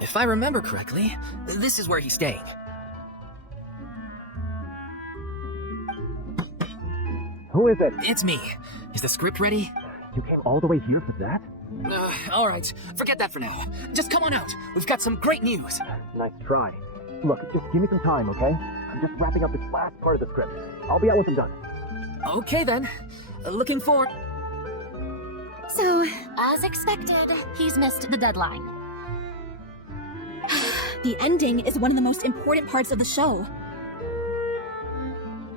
If I remember correctly, this is where he's staying. Who is it? It's me. Is the script ready? You came all the way here for that? Alright. Forget that for now. Just come on out. We've got some great news. Nice try. Look, just give me some time, okay? I'm just wrapping up this last part of the script. I'll be out once I'm done. Okay then. Looking forward. So, as expected, he's missed the deadline. The ending is one of the most important parts of the show.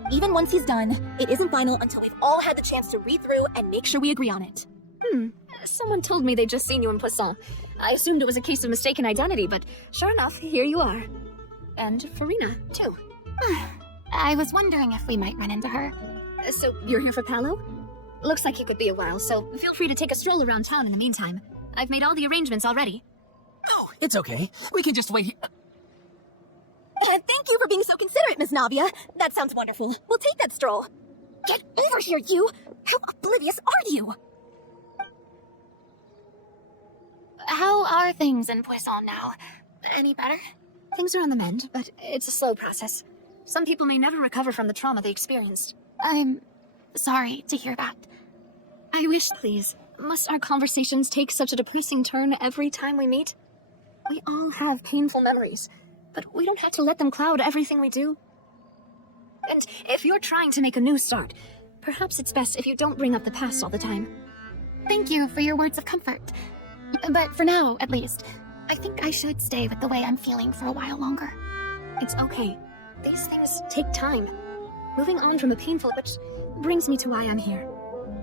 Even once he's done, it isn't final until we've all had the chance to read through and make sure we agree on it. Someone told me they'd just seen you in Poisson. I assumed it was a case of mistaken identity, but sure enough, here you are. And Furina, too. I was wondering if we might run into her. So, you're here for Paolo? Looks like you could be a while, so feel free to take a stroll around town in the meantime. I've made all the arrangements already. Oh, it's okay. We can just wait here. Thank you for being so considerate, Miss Navia. That sounds wonderful. We'll take that stroll. Get over here, you! How oblivious are you? How are things in Poisson now? Any better? Things are on the mend, but it's a slow process. Some people may never recover from the trauma they experienced. I'm sorry to hear that. I wish, please, must our conversations take such a depressing turn every time we meet? We all have painful memories, but we don't have to let them cloud everything we do. And if you're trying to make a new start, perhaps it's best if you don't bring up the past all the time. Thank you for your words of comfort. But for now, at least, I think I should stay with the way I'm feeling for a while longer. It's okay. These things take time. Moving on from a painful, which brings me to why I'm here.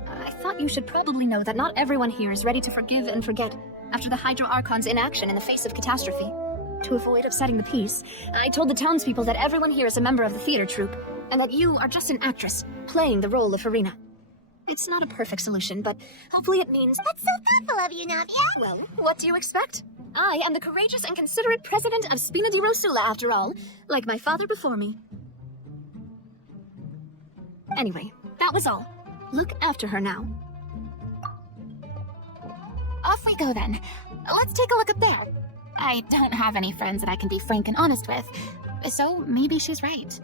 I thought you should probably know that not everyone here is ready to forgive and forget after the Hydro Archon's inaction in the face of catastrophe. To avoid upsetting the peace, I told the townspeople that everyone here is a member of the theater troupe, and that you are just an actress, playing the role of Furina. It's not a perfect solution, but hopefully it means— That's so thoughtful of you, Navia. Well, what do you expect? I am the courageous and considerate president of Spina di Rosula, after all, like my father before me. Anyway, that was all. Look after her now. Off we go then. Let's take a look up there. I don't have any friends that I can be frank and honest with, so maybe she's right.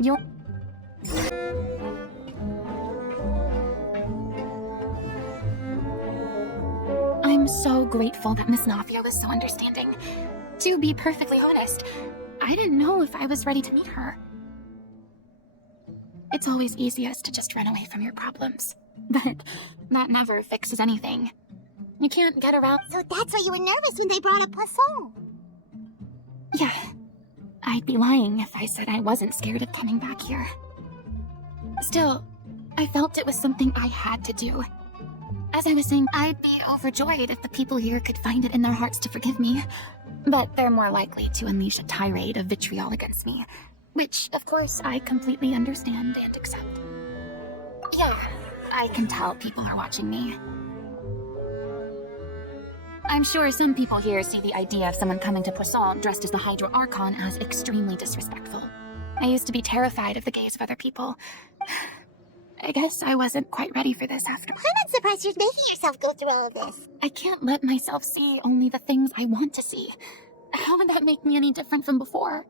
You'll... I'm so grateful that Miss Navia was so understanding. To be perfectly honest, I didn't know if I was ready to meet her. It's always easiest to just run away from your problems, but that never fixes anything. You can't get around— So that's why you were nervous when they brought up Poisson. Yeah, I'd be lying if I said I wasn't scared of coming back here. Still, I felt it was something I had to do. As I was saying, I'd be overjoyed if the people here could find it in their hearts to forgive me, but they're more likely to unleash a tirade of vitriol against me, which, of course, I completely understand and accept. Yeah, I can tell people are watching me. I'm sure some people here see the idea of someone coming to Poisson dressed as the Hydro Archon as extremely disrespectful. I used to be terrified of the gaze of other people. I guess I wasn't quite ready for this after. I'm not surprised you're making yourself go through all of this. I can't let myself see only the things I want to see. How would that make me any different from before?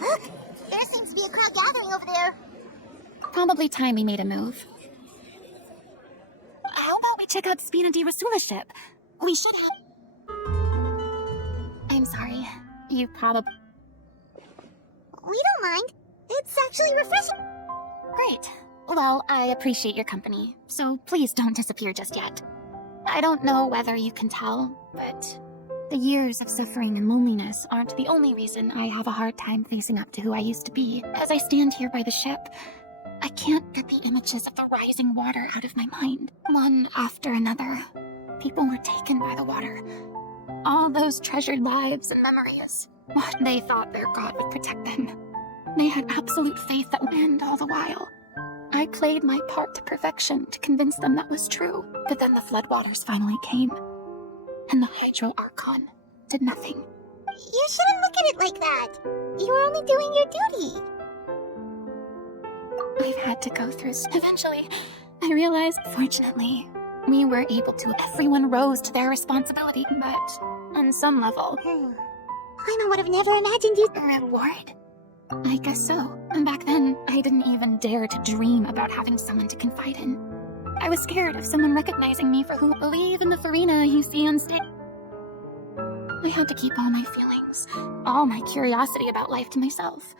Look, there seems to be a crowd gathering over there. Probably time we made a move. How about we check out Spina di Rosula ship? We should have... I'm sorry. You probably... We don't mind. It's actually refreshing. Great. Well, I appreciate your company, so please don't disappear just yet. I don't know whether you can tell, but the years of suffering and loneliness aren't the only reason I have a hard time facing up to who I used to be. As I stand here by the ship, I can't get the images of the rising water out of my mind. One after another, people were taken by the water. All those treasured lives and memories. They thought their god would protect them. They had absolute faith that would end all the while. I played my part to perfection to convince them that was true. But then the floodwaters finally came, and the Hydro Archon did nothing. You shouldn't look at it like that. You were only doing your duty. I've had to go through. Eventually, I realized, fortunately, we were able to. Everyone rose to their responsibility, but on some level, Paimon would have never imagined you. Reward? I guess so. And back then, I didn't even dare to dream about having someone to confide in. I was scared of someone recognizing me for who I believe in the Furina you see on stage. I had to keep all my feelings, all my curiosity about life to myself.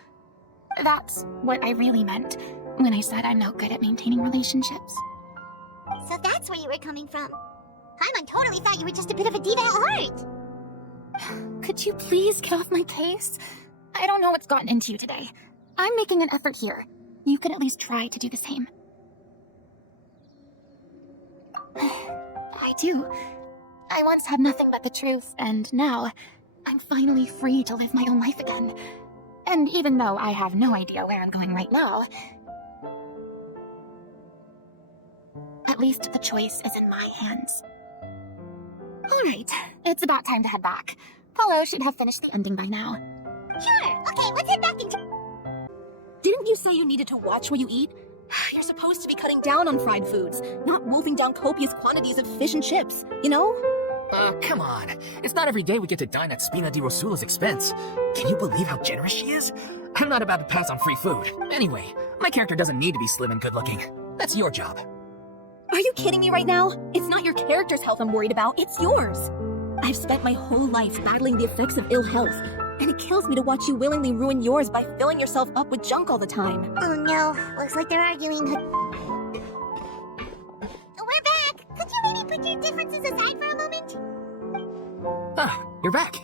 That's what I really meant when I said I'm no good at maintaining relationships. So that's where you were coming from. Paimon totally thought you were just a bit of a diva at heart. Could you please get off my case? I don't know what's gotten into you today. I'm making an effort here. You can at least try to do the same. I do. I once had nothing but the truth, and now I'm finally free to live my own life again. And even though I have no idea where I'm going right now, at least the choice is in my hands. Alright, it's about time to head back. Paulo should have finished the ending by now. Sure, okay, let's head back and... Didn't you say you needed to watch what you eat? You're supposed to be cutting down on fried foods, not wolfing down copious quantities of fish and chips, you know? Come on. It's not every day we get to dine at Spina di Rosula's expense. Can you believe how generous she is? I'm not about to pass on free food. Anyway, my character doesn't need to be slim and good-looking. That's your job. Are you kidding me right now? It's not your character's health I'm worried about, it's yours. I've spent my whole life battling the effects of ill health, and it kills me to watch you willingly ruin yours by filling yourself up with junk all the time. Oh no, looks like they're arguing. We're back! Could you maybe put your differences aside for a moment? Ah, you're back.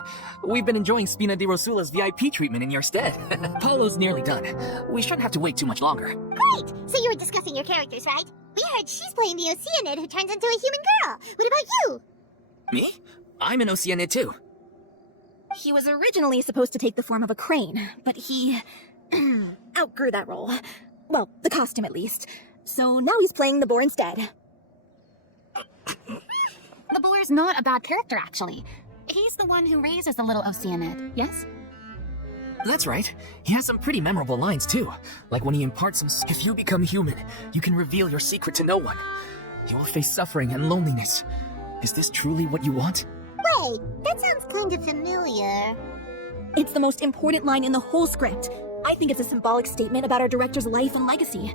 We've been enjoying Spina di Rosula's VIP treatment in your stead. Paulo's nearly done. We shouldn't have to wait too much longer. Great! So you were discussing your characters, right? We heard she's playing the Oceanid who turns into a human girl. What about you? Me? I'm an Oceanid too. He was originally supposed to take the form of a crane, but he outgrew that role. Well, the costume at least. So now he's playing the boar instead. The boar's not a bad character, actually. He's the one who raises the little Oceanid, yes? That's right. He has some pretty memorable lines too. Like when he imparts some... If you become human, you can reveal your secret to no one. You will face suffering and loneliness. Is this truly what you want? Wait, that sounds kind of familiar. It's the most important line in the whole script. I think it's a symbolic statement about our director's life and legacy.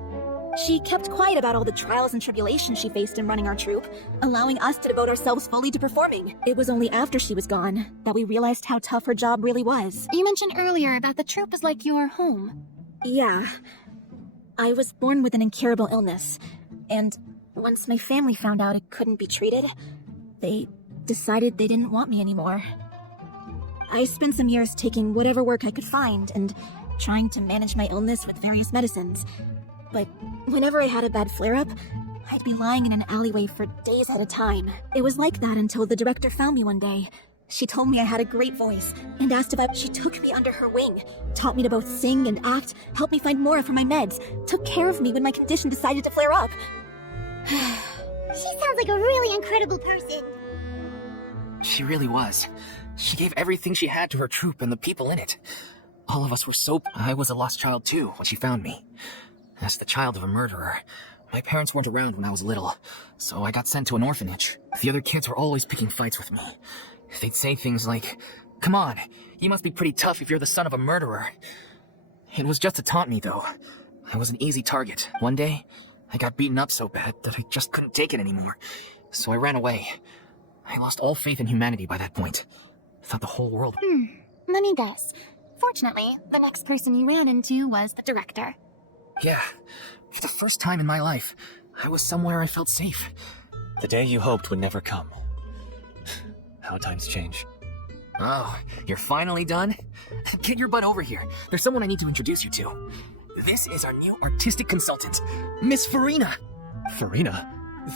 She kept quiet about all the trials and tribulations she faced in running our troupe, allowing us to devote ourselves fully to performing. It was only after she was gone that we realized how tough her job really was. You mentioned earlier that the troupe is like your home. Yeah. I was born with an incurable illness, and once my family found out it couldn't be treated, they decided they didn't want me anymore. I spent some years taking whatever work I could find and trying to manage my illness with various medicines. But whenever I had a bad flare-up, I'd be lying in an alleyway for days at a time. It was like that until the director found me one day. She told me I had a great voice and asked if she took me under her wing, taught me to both sing and act, helped me find more for my meds, took care of me when my condition decided to flare up. She sounds like a really incredible person. She really was. She gave everything she had to her troupe and the people in it. All of us were so... I was a lost child too when she found me. As the child of a murderer, my parents weren't around when I was little, so I got sent to an orphanage. The other kids were always picking fights with me. They'd say things like, "Come on, you must be pretty tough if you're the son of a murderer." It was just to taunt me, though. I was an easy target. One day, I got beaten up so bad that I just couldn't take it anymore, so I ran away. I lost all faith in humanity by that point. I thought the whole world... Let me guess. Fortunately, the next person you ran into was the director. Yeah, for the first time in my life, I was somewhere I felt safe. The day you hoped would never come. How times change. Oh, you're finally done? Get your butt over here. There's someone I need to introduce you to. This is our new artistic consultant, Miss Furina. Furina?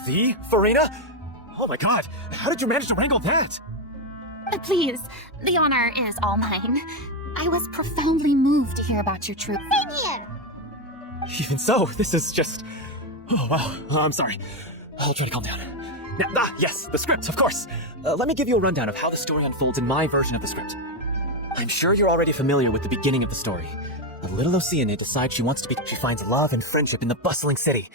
The Furina? Oh my god, how did you manage to wrangle that? Please, the honor is all mine. I was profoundly moved to hear about your troupe. Same here. Even so, this is just... Oh wow, I'm sorry. I'll try to calm down. Now, yes, the script, of course. Let me give you a rundown of how the story unfolds in my version of the script. I'm sure you're already familiar with the beginning of the story. A little Oceanid decides she wants to be... She finds love and friendship in the bustling city.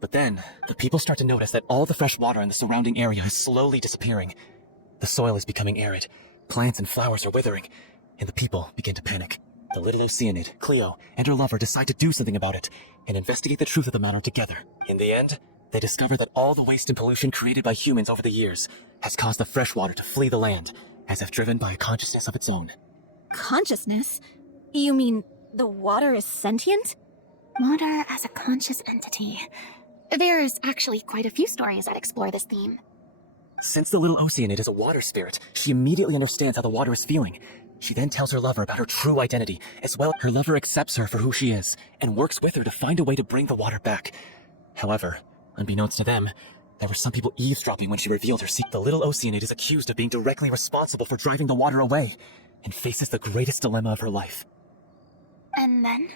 But then, the people start to notice that all the fresh water in the surrounding area is slowly disappearing. The soil is becoming arid. Plants and flowers are withering. and the people begin to panic. The little Oceanid, Cleo, and her lover decide to do something about it and investigate the truth of the matter together. In the end, they discover that all the waste and pollution created by humans over the years has caused the freshwater to flee the land, as if driven by a consciousness of its own. Consciousness? You mean the water is sentient? Water as a conscious entity. There's actually quite a few stories that explore this theme. Since the little Oceanid is a water spirit, she immediately understands how the water is feeling. She then tells her lover about her true identity, as well. Her lover accepts her for who she is, and works with her to find a way to bring the water back. However, unbeknownst to them, there were some people eavesdropping when she revealed her secret. The little Oceanid is accused of being directly responsible for driving the water away, and faces the greatest dilemma of her life. And then?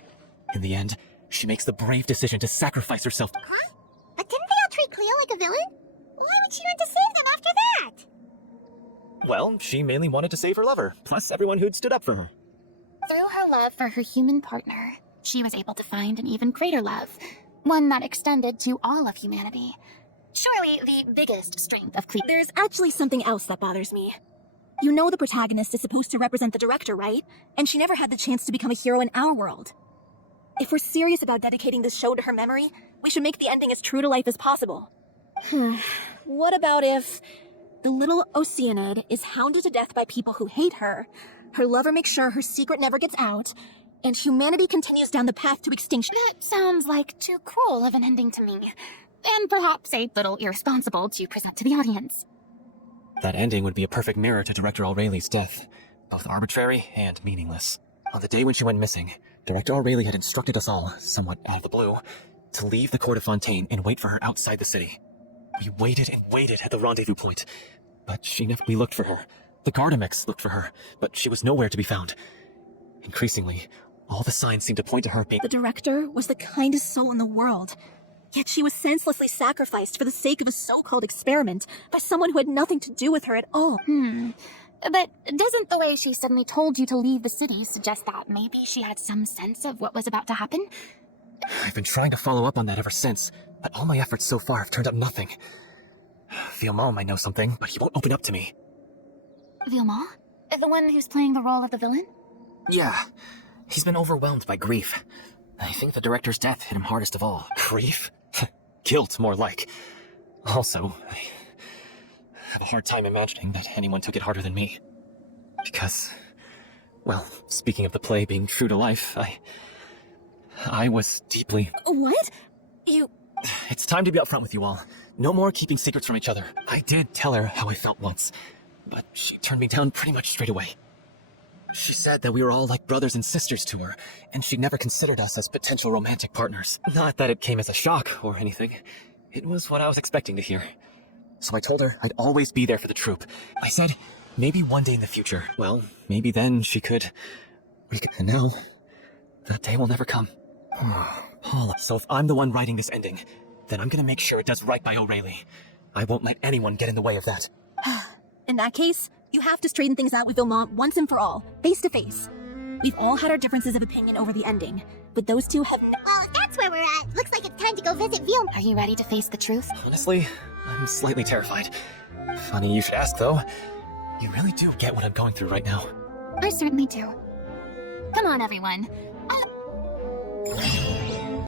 In the end, she makes the brave decision to sacrifice herself. Huh? But didn't they all treat Cleo like a villain? Why would she want to save them after that? Well, she mainly wanted to save her lover, plus everyone who'd stood up for her. Through her love for her human partner, she was able to find an even greater love, one that extended to all of humanity. Surely the biggest strength of Cleo. There's actually something else that bothers me. You know the protagonist is supposed to represent the director, right? And she never had the chance to become a hero in our world. If we're serious about dedicating this show to her memory, we should make the ending as true to life as possible. What about if the little Oceanid is hounded to death by people who hate her, her lover makes sure her secret never gets out, and humanity continues down the path to extinction? That sounds like too cruel of an ending to me, and perhaps a little irresponsible to present to the audience. That ending would be a perfect mirror to Director Aureli's death, both arbitrary and meaningless. On the day when she went missing, Director Aureli had instructed us all, somewhat out of the blue, to leave the court of Fontaine and wait for her outside the city. We waited and waited at the rendezvous point, but she never. We looked for her. The Gardamex looked for her, but she was nowhere to be found. Increasingly, all the signs seemed to point to her being. The director was the kindest soul in the world, yet she was senselessly sacrificed for the sake of a so-called experiment by someone who had nothing to do with her at all. But doesn't the way she suddenly told you to leave the city suggest that maybe she had some sense of what was about to happen? I've been trying to follow up on that ever since, but all my efforts so far have turned up nothing. Villemot might know something, but he won't open up to me. Villemot? The one who's playing the role of the villain? Yeah, he's been overwhelmed by grief. I think the director's death hit him hardest of all. Grief? Guilt, more like. Also, I have a hard time imagining that anyone took it harder than me. Because, well, speaking of the play being true to life, I was deeply... What? It's time to be upfront with you all. No more keeping secrets from each other. I did tell her how I felt once, but she turned me down pretty much straight away. She said that we were all like brothers and sisters to her, and she'd never considered us as potential romantic partners. Not that it came as a shock or anything. It was what I was expecting to hear. So I told her I'd always be there for the troupe. I said, maybe one day in the future. Well, maybe then she could... And now, that day will never come. Paula. So if I'm the one writing this ending, then I'm gonna make sure it does right by Aureli. I won't let anyone get in the way of that. In that case, you have to straighten things out with Villemot once and for all, face to face. We've all had our differences of opinion over the ending, but those two have Well, if that's where we're at, looks like it's time to go visit Villemot. Are you ready to face the truth? Honestly, I'm slightly terrified. Funny you should ask, though. You really do get what I'm going through right now. I certainly do. Come on, everyone.